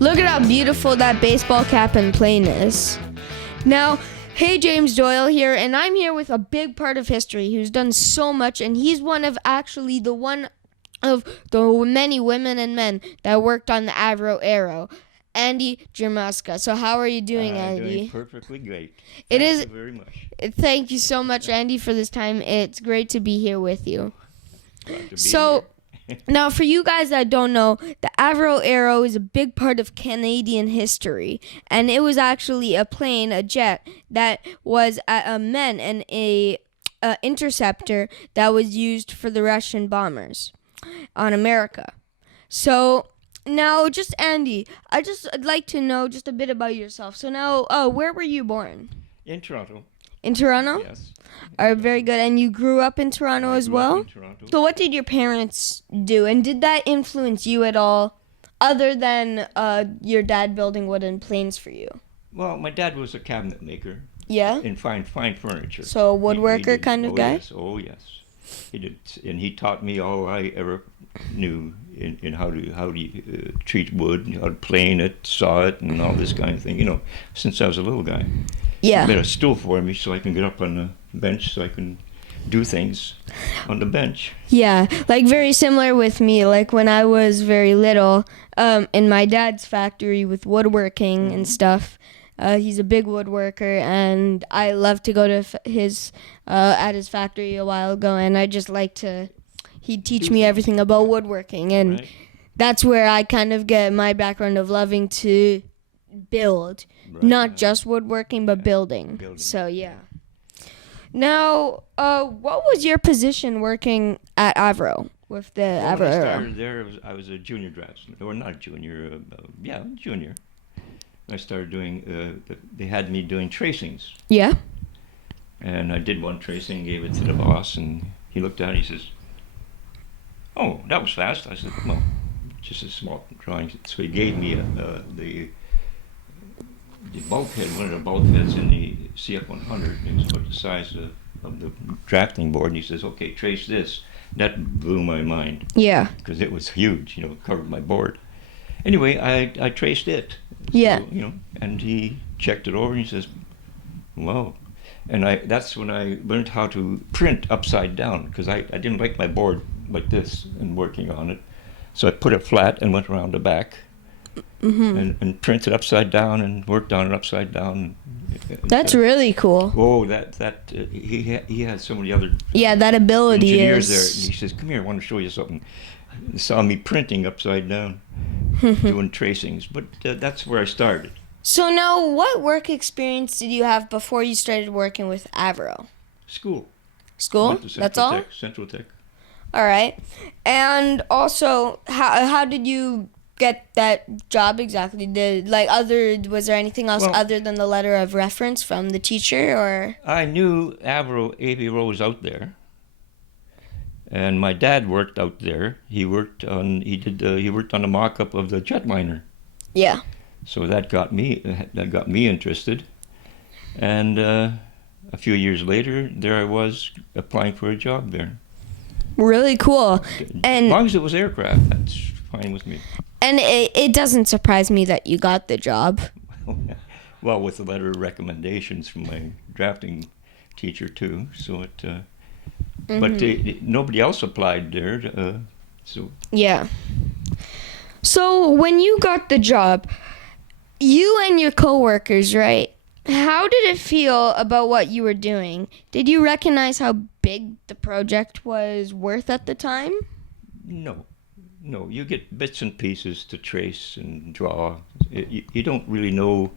Look at how beautiful that baseball cap and plane is. Now, hey, James Doyle here, and I'm here with a big part of history who's done so much, and he's one of the many women and men that worked on the Avro Arrow, Andy Germuska. So how are you doing, Andy? Doing perfectly great. Thank you very much. Thank you so much, Andy, for this time. It's great to be here with you. Glad to be So, here. now, for you guys that don't know, the Avro Arrow is a big part of Canadian history, and it was actually a plane, a jet, that was meant and a interceptor that was used for the Russian bombers on America. So now, just Andy, I'd like to know just a bit about yourself. So now, where were you born? In Toronto. In Toronto? Yes. Very good. And you grew up in Toronto as well? In Toronto. So what did your parents do? And did that influence you at all, other than your dad building wooden planes for you? Well, my dad was a cabinet maker. Yeah? In fine furniture. So a woodworker He did- kind of guy? Yes. Oh, yes. He did, and he taught me all I ever knew in how to treat wood, how to plane it, saw it, and all this kind of thing. You know, since I was a little guy. Yeah. He made a stool for me so I can get up on the bench, so I can do things on the bench. Yeah, like very similar with me. Like when I was very little, in my dad's factory with woodworking and stuff. He's a big woodworker, and I loved to go to his factory a while ago, and I just like to. He'd teach me everything about woodworking, and Right. that's where I kind of get my background of loving to build, Right. not just woodworking, but building. So yeah. Now, what was your position working at Avro with the Well, Avro when I Arrow? started there, I was a junior draftsman, or not junior, junior. I started doing, they had me doing tracings. Yeah. And I did one tracing, gave it to the boss, and he looked at it, he says, "Oh, that was fast." I said, "Well, just a small drawing." So he gave me the bulkhead, one of the bulkheads in the CF100. It was about the size of the drafting board, and he says, "Okay, trace this." That blew my mind, Yeah. because it was huge, you know, covered my board. Anyway, I traced it. Yeah. So, you know, and he checked it over and he says, "Wow." And that's when I learned how to print upside down, because I didn't like my board like this and working on it. So I put it flat and went around the back and printed upside down and worked on it upside down. That's really cool. Oh, he had so many other Yeah, that ability engineers there. is. And he says, "Come here, I want to show you something." He saw me printing upside down, doing tracings. But that's where I started. So now, what work experience did you have before you started working with Avro? School. School? Went to Central That's all? Tech, Central Tech. All right. And also, how did you get that job exactly? Was there anything else Well- other than the letter of reference from the teacher, or? I knew Avro was out there, and my dad worked out there. He worked on the mock-up of the jetliner, Yeah. so that got me interested. And a few years later, there I was applying for a job there. Really cool. As And long as it was aircraft, that's fine with me. it doesn't surprise me that you got the job. Well, with the letter of recommendations from my drafting teacher too. So it, but nobody else applied there. So Yeah. So when you got the job, you and your coworkers, right? How did it feel about what you were doing? Did you recognize how big the project was worth at the time? no, you get bits and pieces to trace and draw. You don't really know.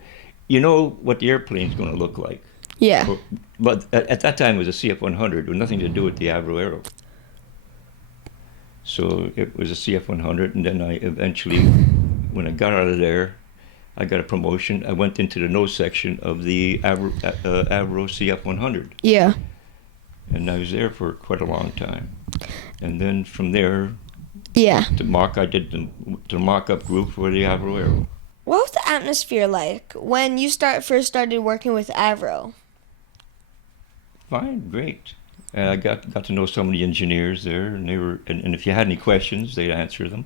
You know what the airplane's going to look like. Yeah. But at that time it was a CF100 with nothing to do with the Avro Arrow. So it was a CF100, and then I eventually, when I got out of there, I got a promotion. I went into the nose section of the Avro CF100, Yeah. and I was there for quite a long time. And then from there, Yeah. I did the mock-up group for the Avro Arrow. What was the atmosphere like when you first started working with Avro? Fine, great. I got to know some of the engineers there, and and if you had any questions, they'd answer them.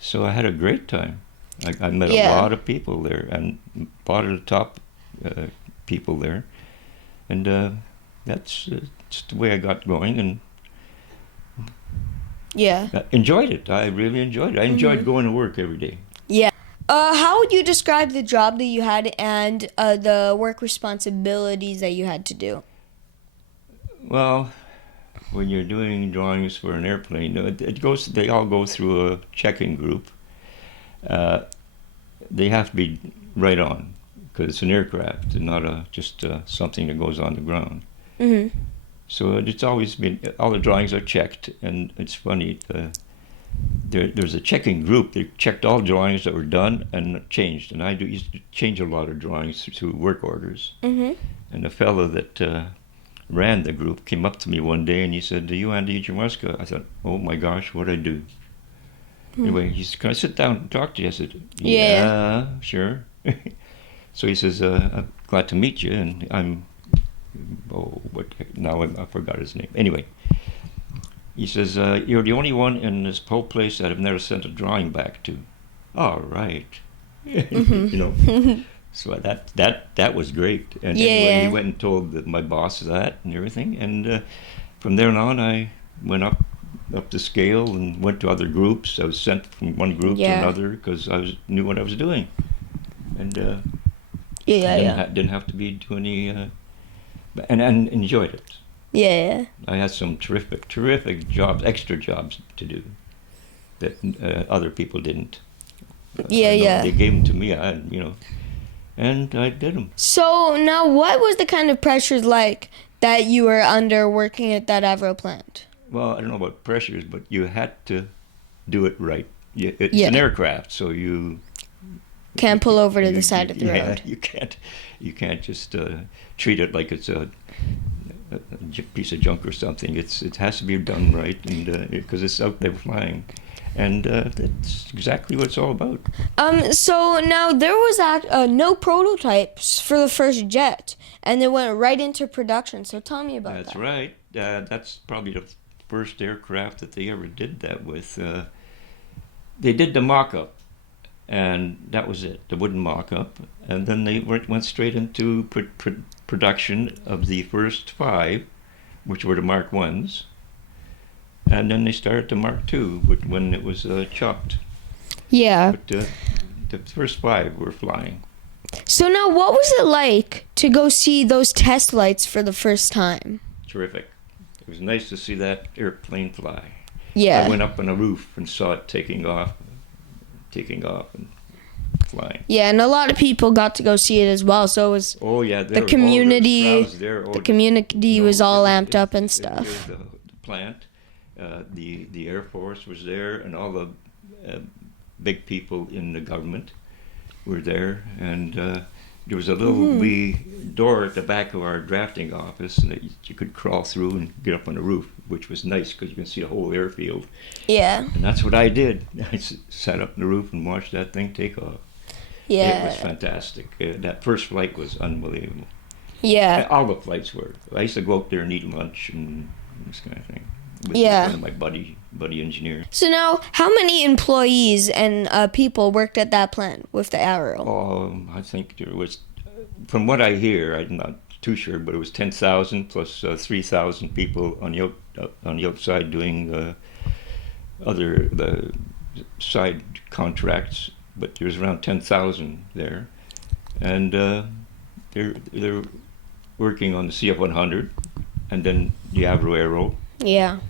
So I had a great time. I met a Yeah. lot of people there, and a lot of the top people there, and that's just the way I got going, and Yeah. I enjoyed it. I really enjoyed it. I enjoyed going to work every day. Yeah. How would you describe the job that you had and the work responsibilities that you had to do? Well, when you're doing drawings for an airplane, it goes. They all go through a checking group. Uh, they have to be right on because it's an aircraft and not just something that goes on the ground. Mm-hmm. So it's always been, all the drawings are checked, and it's funny. There's a checking group. They checked all drawings that were done and changed, and I used to change a lot of drawings through work orders. Mm-hmm. And the fellow that ran the group came up to me one day and he said, "Do you Andy Germuska?" I thought, "Oh my gosh, what'd I do?" Anyway, he said, "Can I sit down and talk to you?" I said, "Yeah, sure." So he says, "I'm glad to meet you," and I forgot his name. Anyway, he says, "You're the only one in this whole place that I've never sent a drawing back to." All right. So that was great. And anyway, he went and told my boss that and everything. And from there on, I went up the scale and went to other groups. I was sent from one group to another because knew what I was doing. And I didn't have to be doing any, and enjoyed it. Yeah. I had some terrific jobs, extra jobs to do that other people didn't. They gave them to me, and I did them. So now, what was the kind of pressures like that you were under working at that Avro plant? Well, I don't know about pressures, but you had to do it right. It's an aircraft, so you can't pull over to the side of the road. You can't just treat it like it's a piece of junk or something. It has to be done right, and because it's out there flying, and that's exactly what it's all about. So now there was no prototypes for the first jet, and it went right into production. So tell me about that. That's right. That's probably the first aircraft that they ever did that with. They did the mock-up, and that was it, the wooden mock-up, and then they went straight into production of the first 5, which were the Mark 1s, and then they started the Mark 2 when it was chopped. Yeah. But the first 5 were flying. So now, what was it like to go see those test lights for the first time? Terrific. It was nice to see that airplane fly. Yeah. I went up on a roof and saw it taking off and flying. Yeah, and a lot of people got to go see it as well. So it was. Oh yeah, the community. The community was all amped up and stuff. The plant, the Air Force was there, and all the big people in the government were there, and there was a little wee door at the back of our drafting office, and that you could crawl through and get up on the roof, which was nice because you can see the whole airfield. Yeah. And that's what I did. I sat up on the roof and watched that thing take off. Yeah. It was fantastic. That first flight was unbelievable. Yeah. All the flights were. I used to go out there and eat lunch and this kind of thing. With one of my buddy engineers. So now, how many employees and people worked at that plant with the Avro? I think there was, from what I hear, I'm not too sure, but it was 10,000 plus 3,000 people on the outside doing the side contracts. But there was around 10,000 there, and they're working on the CF100, and then the Avro Aero. Yeah.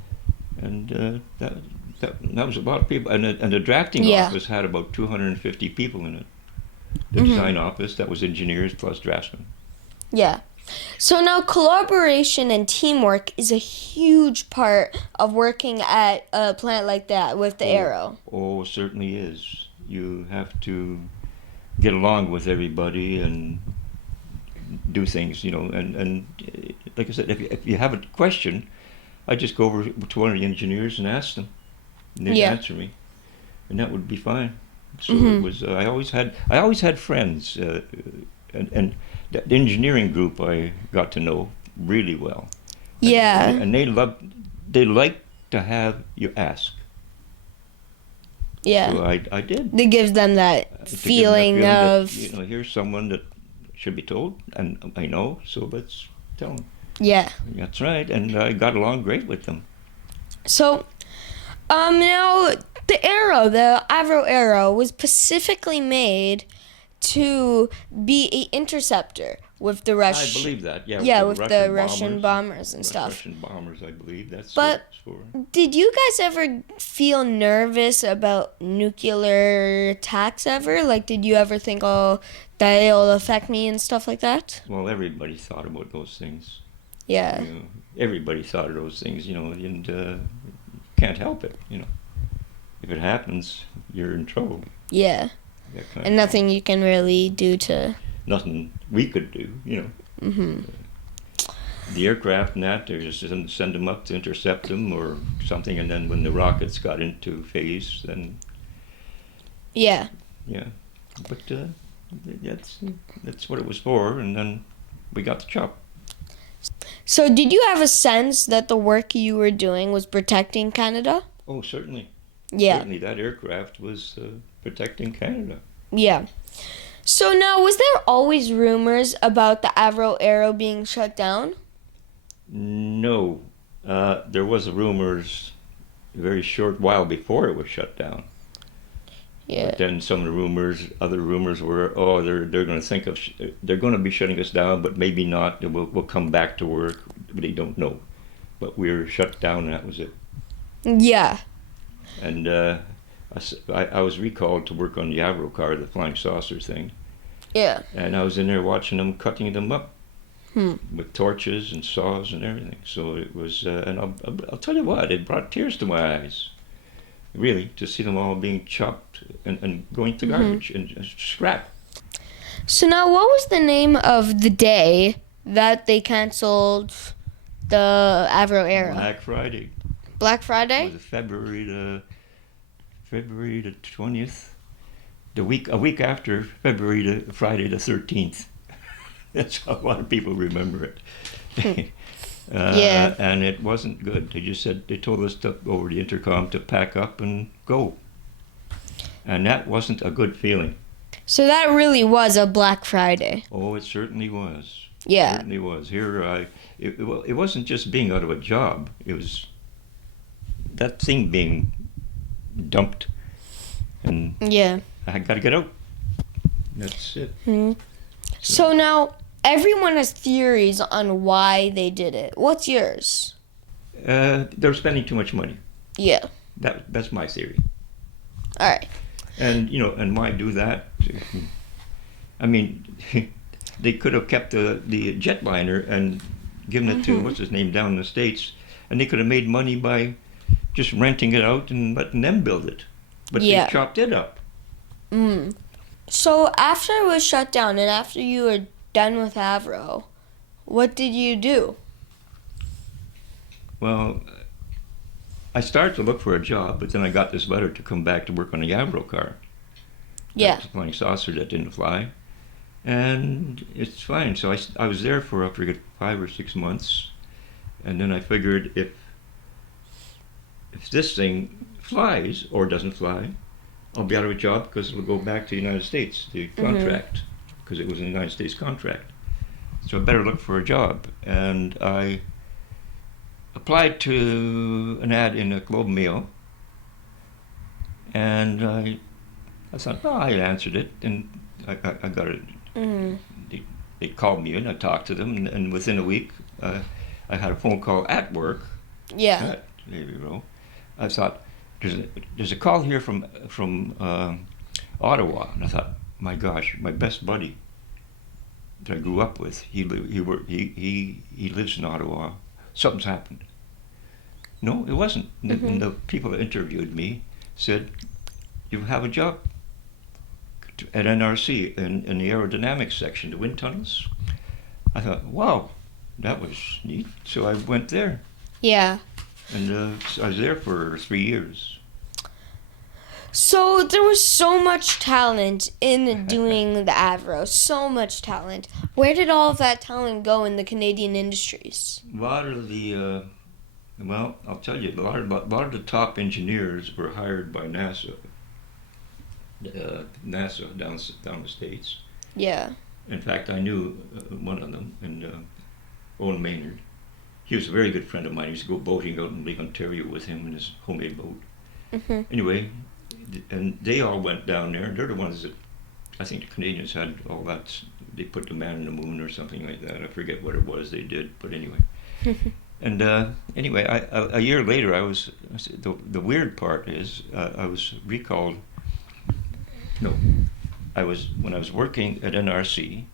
And that was a lot of people, and the drafting office had about 250 people in it. The design office, that was engineers plus draftsmen. Yeah. So now collaboration and teamwork is a huge part of working at a plant like that with the Aero. Oh, it certainly is. You have to get along with everybody and do things, and like I said, if you have a question, I just go over to one of the engineers and ask them, and they'd answer me, and that would be fine. So it was. I always had friends, and the engineering group I got to know really well. Yeah. And they like to have you ask. Yeah. So I did. It gives them that To give them that feeling of, that, here's someone that should be told, and I know, so let's tell them. yeah. That's right, and I got along great with them. So, now the arrow, the Avro arrow, was specifically made to be a interceptor with the I believe that, yeah. Yeah, with with the Russian bombers and stuff. Russian bombers, I believe. That's But what it's for. did you guys ever feel nervous about nuclear attacks ever? Like, did you ever think, oh, that it'll affect me and stuff like that? Well, everybody thought about those things. Yeah. You know, everybody thought of those things, and can't help it, If it happens, you're in trouble. Yeah. That kind And of nothing you can really do to. nothing we could do, Mm-hmm. The aircraft and that, they just send them up to intercept them or something, and then when the rockets got into phase, then Yeah. yeah. But that's what it was for, and then we got the chop. So, did you have a sense that the work you were doing was protecting Canada? Oh, certainly. Yeah. Certainly, that aircraft was protecting Canada. Yeah. So now, was there always rumors about the Avro Arrow being shut down? No, there was rumors a very short while before it was shut down. Yeah. But then some of the other rumors were, oh, they're going to think of, they're going to be shutting us down, but maybe not. We'll come back to work. But they don't know. But we were shut down, and that was it. Yeah. And I was recalled to work on the Avro car, the flying saucer thing. Yeah. And I was in there watching them cutting them up with torches and saws and everything. So it was, and I'll tell you what, it brought tears to my eyes. Really, to see them all being chopped and going to garbage and scrap. So now, what was the name of the day that they canceled the Avro Arrow? Black Friday. Black It Friday? was February the 20th. A week after Friday the 13th. That's how a lot of people remember it. Yeah. And it wasn't good. They told us over the intercom to pack up and go. And that wasn't a good feeling. So that really was a Black Friday. Oh, it certainly was. Yeah. It certainly was. It wasn't just being out of a job. It was that thing being dumped. And Yeah. I got to get out. That's it. So now, everyone has theories on why they did it. What's yours? They're spending too much money. Yeah. That's my theory. All right. And and why do that? I mean, they could have kept the jetliner and given it to what's his name down in the States, and they could have made money by just renting it out and letting them build it. But Yeah. they chopped it up. So after it was shut down and after you were done with Avro, what did you do? Well, I started to look for a job, but then I got this letter to come back to work on the Avro car. Yeah. The flying saucer that didn't fly. And it's fine. So I was there for, I forget, 5 or 6 months. And then I figured if this thing flies or doesn't fly, I'll be out of a job because it'll go back to the United States, the contract, because it was a United States contract. So I better look for a job. And I applied to an ad in a Globe and Mail, and I thought, oh, I answered it, and I got it. They called me in, I talked to them, and within a week, I had a phone call at work. Yeah. At Avro. I thought, there's a call here from Ottawa, and I thought, my gosh, my best buddy that I grew up with, he lives in Ottawa. Something's happened. No, it wasn't. And the people that interviewed me said, you have a job at NRC in the aerodynamics section, the wind tunnels. I thought, wow, that was neat. So I went there. Yeah. And so I was there for 3 years. So there was so much talent in doing the Avro, so much talent. Where did all of that talent go in the Canadian industries? A lot of the, well, I'll tell you, a lot of the top engineers were hired by NASA NASA down the States. Yeah. In fact, I knew one of them, and Owen Maynard. He was a very good friend of mine. I used to go boating out in Lake Ontario with him in his homemade boat. Mhm. Anyway, and they all went down there. They're the ones that I think the Canadians had all that. They put the man on the moon or something like that. I forget what it was they did, but anyway. And anyway, a year later, the weird part is I was recalled. No, when I was working at NRC.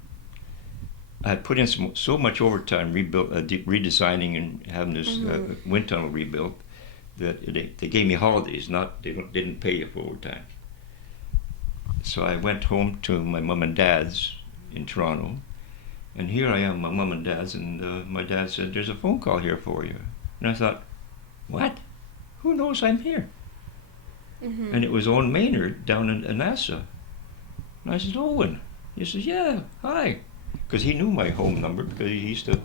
I had put in so much overtime redesigning and having this wind tunnel rebuilt that they gave me holidays. They didn't pay you for overtime. So I went home to my mom and dad's in Toronto, and here I am, my mom and dad's, and my dad said, "There's a phone call here for you." And I thought, "What? Who knows I'm here?" Mhm. And it was Owen Maynard down in NASA. And I said, "Owen." He says, "Yeah, hi." Because he knew my home number because we used to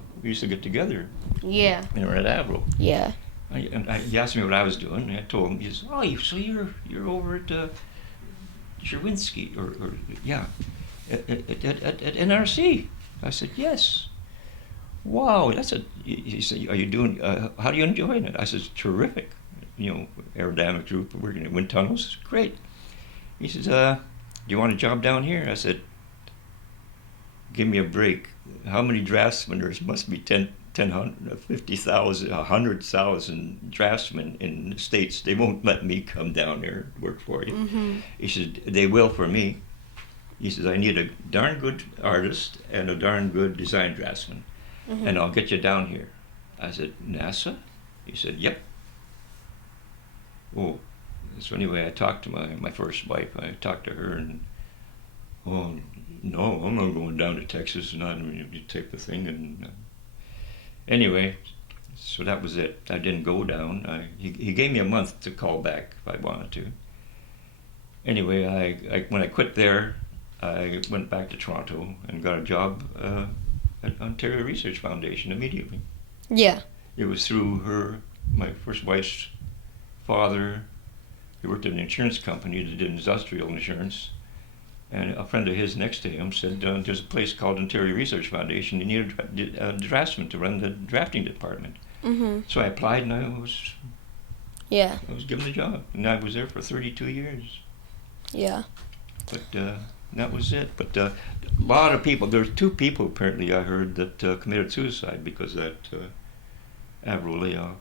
get together. Yeah. We were at Avro. Yeah. He asked me what I was doing, and I told him. He says, "Oh, so you're over at Germuska, or yeah, at NRC." I said, "Yes." Wow, he said, "Are you doing? How do you enjoying it?" I said, "Terrific. Aerodynamic group working at wind tunnels, great." He says, "Do you want a job down here?" I said, "Give me a break. How many draftsmen? There must be 50,000, 100,000 draftsmen in the States. They won't let me come down there and work for you." Mhm. He said, "They will for me." He says, "I need a darn good artist and a darn good design draftsman, and I'll get you down here." I said, "NASA?" He said, "Yep." Oh, so anyway, I talked to my first wife. I talked to her, and oh, no, I'm not going down to Texas and not type of thing. And anyway, so that was it. I didn't go down. He gave me a month to call back if I wanted to. Anyway, when I quit there, I went back to Toronto and got a job at Ontario Research Foundation immediately. Yeah. It was through my first wife's father. He worked at an insurance company that did industrial insurance. And a friend of his next to him said, "There's a place called Ontario Research Foundation. You need a draftsman to run the drafting department." Mhm. So I applied, and I was given the job, and I was there for 32 years. Yeah. But that was it. But a lot of people. There's 2 people apparently I heard that committed suicide because of that Avro layoff.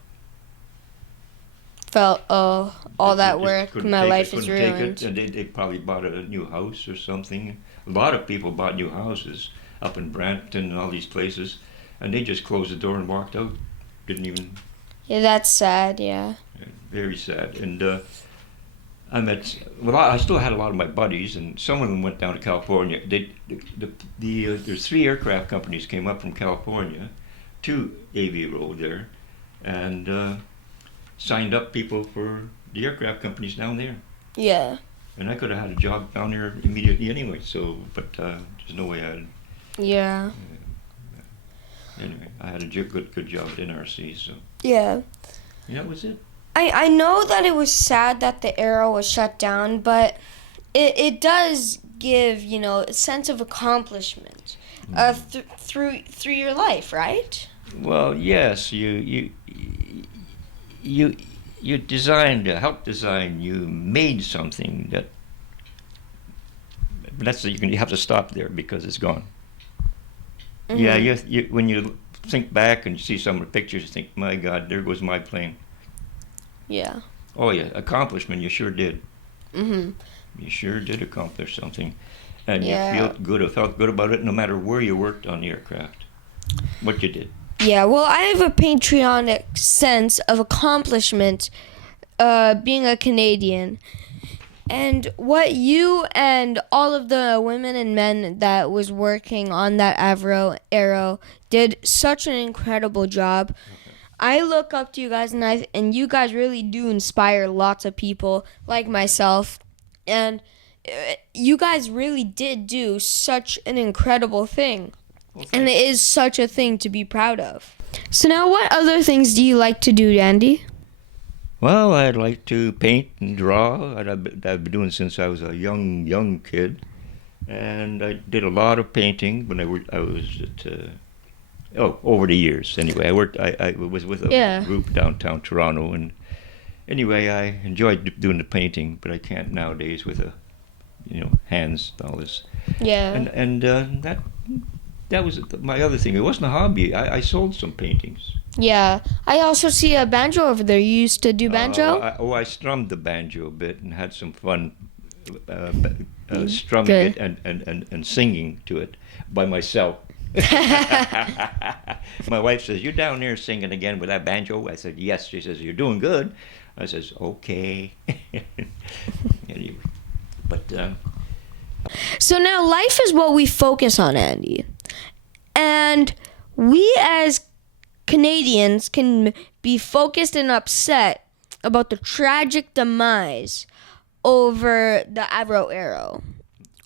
Felt all that work, my life is couldn't take ruined. it, and they probably bought a new house or something. A lot of people bought new houses up in Brampton and all these places, and they just closed the door and walked out. Didn't even. Yeah, that's sad. Yeah. Very sad. And I still had a lot of my buddies, and some of them went down to California. There's 3 aircraft companies came up from California to Avro there, and signed up people for the aircraft companies down there. Yeah. And I could have had a job down there immediately anyway. But there's no way I'd. Yeah. Anyway, I had a good job at NRC. So. Yeah. Yeah, that was it. I know that it was sad that the Arrow was shut down, but it does give, a sense of accomplishment through your life, right? Well, yes, you designed, helped design. You made something that. But you have to stop there because it's gone. Mm-hmm. Yeah, when you think back and see some of the pictures, you think, "My God, there goes my plane." Yeah. Oh yeah, accomplishment. You sure did. Mhm. You sure did accomplish something, and Yeah. you felt good about it, no matter where you worked on the aircraft. What you did. Yeah. Well, I have a patriotic sense of accomplishment, being a Canadian. And what you and all of the women and men that was working on that Arrow did such an incredible job. I look up to you guys, and you guys really do inspire lots of people like myself. And you guys really did do such an incredible thing. And it is such a thing to be proud of. So now what other things do you like to do, Andy? Well, I'd like to paint and draw. I've been doing since I was a young kid, and I did a lot of painting when I was at over the years. Anyway, I was with a Yeah. group downtown Toronto, and anyway, I enjoyed doing the painting, but I can't nowadays with hands and all this. Yeah. And that was my other thing. It wasn't a hobby. I sold some paintings. Yeah. I also see a banjo over there. You used to do banjo? I strummed the banjo a bit and had some fun strumming Good. it and singing to it by myself. My wife says, "You down there singing again with that banjo?" I said, "Yes." She says, "You're doing good." I says, "Okay." Anyway, but So now life is what we focus on, Andy. And we as Canadians can be focused and upset about the tragic demise over the Avro Arrow.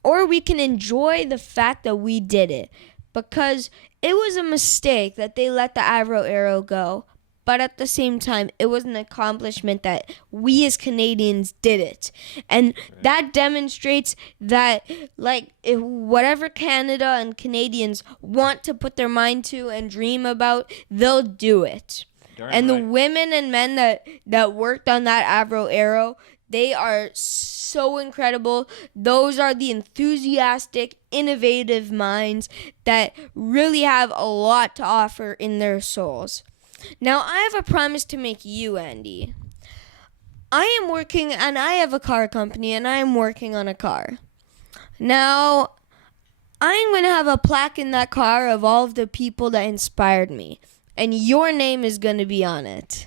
Or we can enjoy the fact that we did it because it was a mistake that they let the Avro Arrow go. But at the same time, it was an accomplishment that we as Canadians did it. And that demonstrates that, like, if whatever Canada and Canadians want to put their mind to and dream about, they'll do it. darn And the right. women and men that worked on that Avro Arrow, they are so incredible. Those are the enthusiastic, innovative minds that really have a lot to offer in their souls. Now, I have a promise to make you, Andy. I am working, and I have a car company, and I am working on a car. Now, I'm going to have a plaque in that car of all of the people that inspired me, and your name is going to be on it.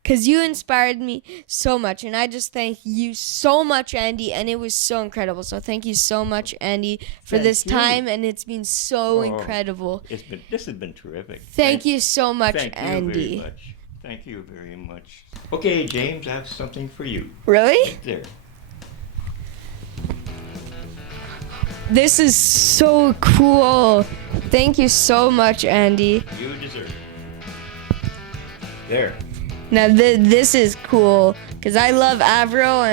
Because you inspired me so much, and I just thank you so much, Andy, and it was so incredible. So thank you so much, Andy, for Thank this you. time, and it's been so Oh, incredible. This has been terrific. Thank you so much, Thank Andy. you very much. Thank you very much. Okay, James, I have something for you. Really? There. This is so cool. Thank you so much, Andy. You deserve it. There. Now this is cool because I love Avro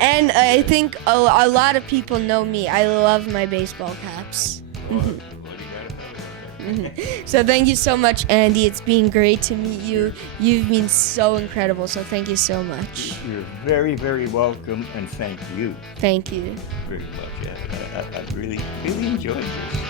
and I think a lot of people know me. I love my baseball caps. Well, you got another one there. So thank you so much, Andy. It's been great to meet you. You've been so incredible. So thank you so much. You're very, very welcome, and thank you Thank you. very much. I really, really enjoyed this.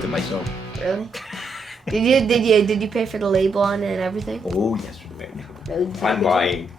To myself. Really? Did you pay for the label on it and everything? Oh yes, I'm buying.